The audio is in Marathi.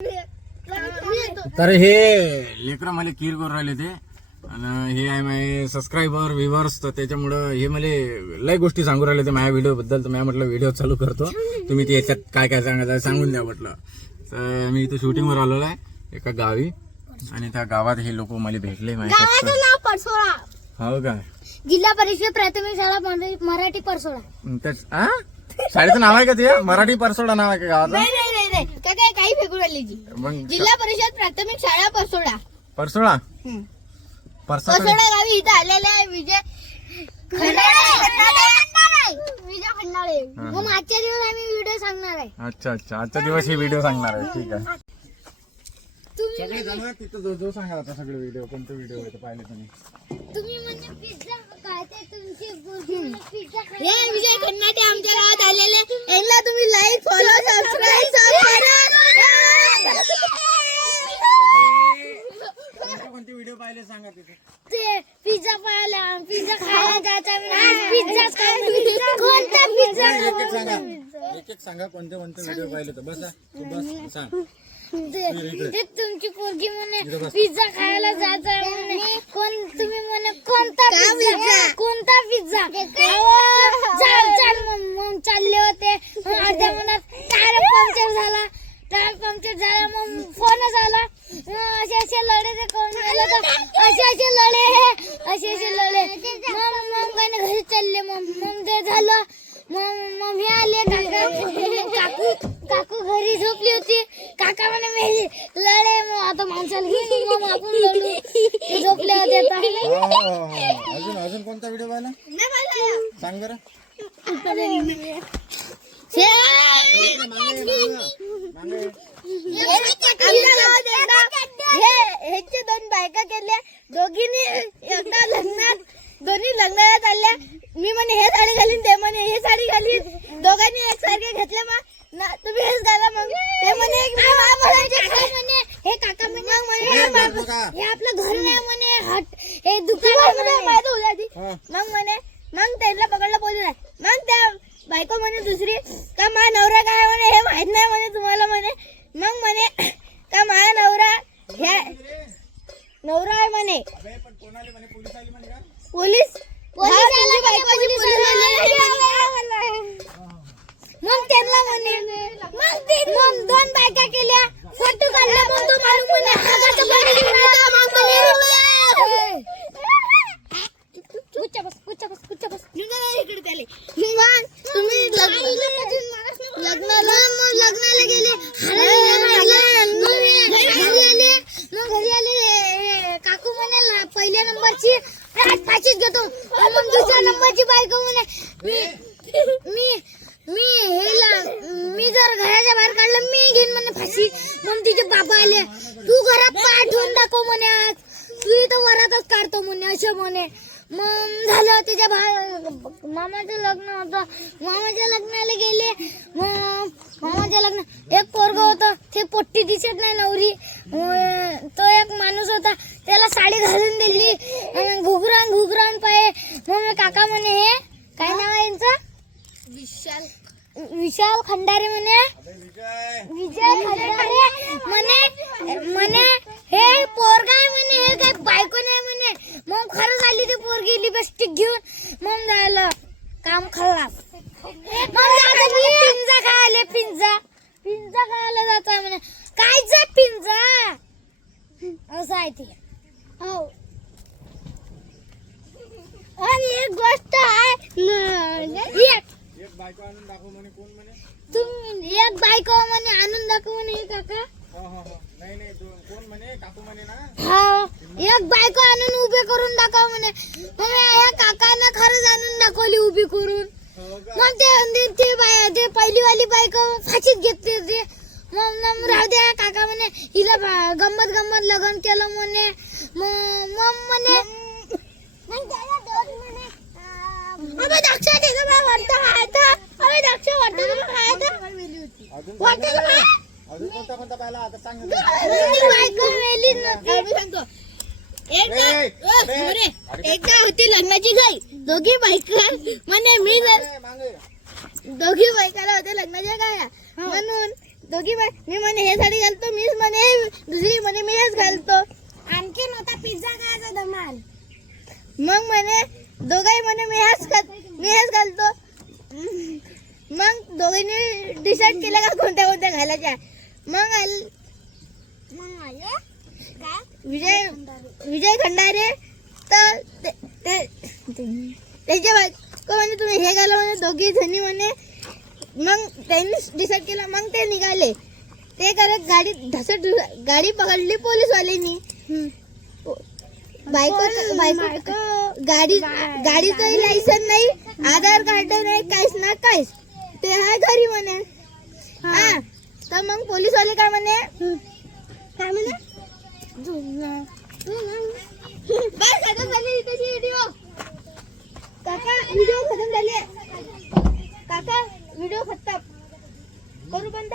तर हे लेकरं मला कीर करून राहिले ते आणि हे आहे माझे सबस्क्रायबर व्ह्युअर्स, तर त्याच्यामुळं हे मला लय गोष्टी सांगू राहिले ते माझ्या व्हिडिओ बद्दल. तर मी म्हटलं व्हिडिओ चालू करतो, तुम्ही ते याच्यात काय काय सांगायचं सांगून द्या म्हटलं. तर मी इथं शूटिंगवर आलेलो आहे एका गावी आणि त्या गावात हे लोक मला भेटले. गावाचं नाव परसोळा. हो का? जिल्हा परिषद प्राथमिक शाळा मराठी परसोळा. शाळेचं नाव आहे का ते? मराठी परसोडा नाव आहे का गावाचं? नाही काय काही फेकून राहिली जी. जिल्हा परिषद प्राथमिक शाळा परसोळा. परसोडा परसोळा गावी इथं आलेले आहे विजय खंडाळे. मग आजच्या दिवस आम्ही व्हिडिओ सांगणार आहे. अच्छा आजचा दिवस हे व्हिडिओ सांगणार आहे. ठीक आहे. सगळे जण तिथं जो सांगा आता सगळे व्हिडिओ कोणते व्हिडिओ आहे पाहिले तुम्ही म्हणजे पिझ्झा काय ते तुमची पिझ्झा हे विजय खन्नाटे आमच्या गावात आलेले. यांना तुम्ही लाईक फॉलो सबस्क्राईब कोणते व्हिडिओ पाहिले सांगा तिथे. ते पिझ्झा खायला जायचा कोणता पिझ्झा एक एक सांगा कोणते व्हिडिओ पाहिले तर बस सांग. ते तुमची पोरगी म्हणे पिझ्झा खायला जायचा म्हणे. तुम्ही म्हणे कोणता पिझ्झा मग चालले होते. अर्ध्या मनात टायर पंक्चर झाला मग फोन झाला. असे लढे ते कोण असे लढे मग काही घरी चालले. मग ते झालं. मग मी आले. काकू घरी झोपली होती. काका म्हणे मेली लढे. मग आता माणसाला घेऊन मग आपण लढू. झोपले होते आता. अजून कोणता व्हिडिओ पाहिला सांग बरं. ह्याचे दोन बायका केल्या. दोन्ही लग्नाला चालल्या. मी म्हणे हे साडी घालीन, ते म्हणे हे साडी घालीन. दोघांनी एकसारखे घेतले. मग तुम्ही हेच घाला. मग ते म्हणे हे काका म्हणे हे आपलं घर नाही म्हणे, हे दुकान मग म्हणे. मग त्याला पकडलं पोलीस. मग त्या बायको म्हणे दुसरी का माझा नवरा काय म्हणे हे माहित नाही म्हणे तुम्हाला म्हणे. मग म्हणे का माझा नवरा आहे म्हणे. पोलीस मग त्यांना म्हणे मग दोन बायका केल्या. फोटो काढला. मग तो माणूस म्हणे इकडे त्याले. मग तुम्ही लग्नाला गेले. घरी आले. काकू म्हणे पहिल्या नंबरची फाशीच घेतो. मग दुसऱ्या नंबरची बायको म्हणे मी जर घराच्या बाहेर काढलं मी घेईन म्हणे फाशी. मग तिचे बाबा आले. तू घरात पाय ठेवून दाखव म्हणे, आज तू इथं वरातच काढतो म्हणे असे म्हणे. मग झालं त्याच्या मामाचं लग्न होतं. मामाच्या लग्नाला गेले. मग मामाच्या लग्न एक पोरग होतं. ते पोट्टी दिसत नाही नवरी. तो एक माणूस होता. त्याला साडी घालून दिली. घुगरान पाय. मग काका म्हणे हे काय नाव आहे यांचं? विशाल खंडारे म्हणे. विजय खंडारे म्हणे हे पोरगा आहे म्हणे, हे काही बायको नाही म्हणे. मग खरंच आली ती पोरगी लिपस्टिक घेऊन. मग झालं काम खलास. मग पिझ्झा खायला खायला जाता म्हणे. कायचा पिझ्झा असं आहे ते. हो. आणि एक गोष्ट आहे. एक बायको आणून दाखव म्हणे. कोण म्हणे? तुम्ही एक बायको म्हणे आणून दाखव म्हणे. काका नाही कोण म्हणे? काकू म्हणे ना. हा एक बायको आणून उभी करून दाखव म्हणे. मग या काकानं खरंच आणून दाखवली उभी करून. मग ते पहिलीवाली बायको फाशीत घेतली होती. मग राहू द्या काका म्हणे हिला गंमत लग्न केलं म्हणे. मग म्हणे कोणता पाहिला आता सांग. एकदा होती लग्नाची घाई. दोघी बायका म्हणे दोघी बायकाला होते लग्नाच्या गाया. म्हणून दोघी मी म्हणे हे साडी घालतो, मीच म्हणे दुसरी म्हणे मी हेच घालतो. आणखी होता पिझ्झा खायचा धमाल. मग म्हणे दोघाही म्हणे मी हेच घालतो. मग दोघींनी डिसाईड केलं का कोणत्या कोणत्या घालायच्या. मग विजय खंडारे तर त्याच्या बायको म्हणे तुम्ही हे घाला म्हणे दोघी जणी म्हणे. मग त्यांनी डिसाईड केलं. मग ते निघाले. ते करत गाडी पकडली पोलीसवाल्यांनी. बायको गाडीचं लायसन नाही, आधार कार्ड नाही, काहीच ना काहीच. ते आहे घरी म्हणे. हा तर मग पोलीसवाले काय म्हणे बस खतम झाली त्याची व्हिडिओ. काका व्हिडिओ खतम झाली. काका व्हिडिओ खतम करू बंद.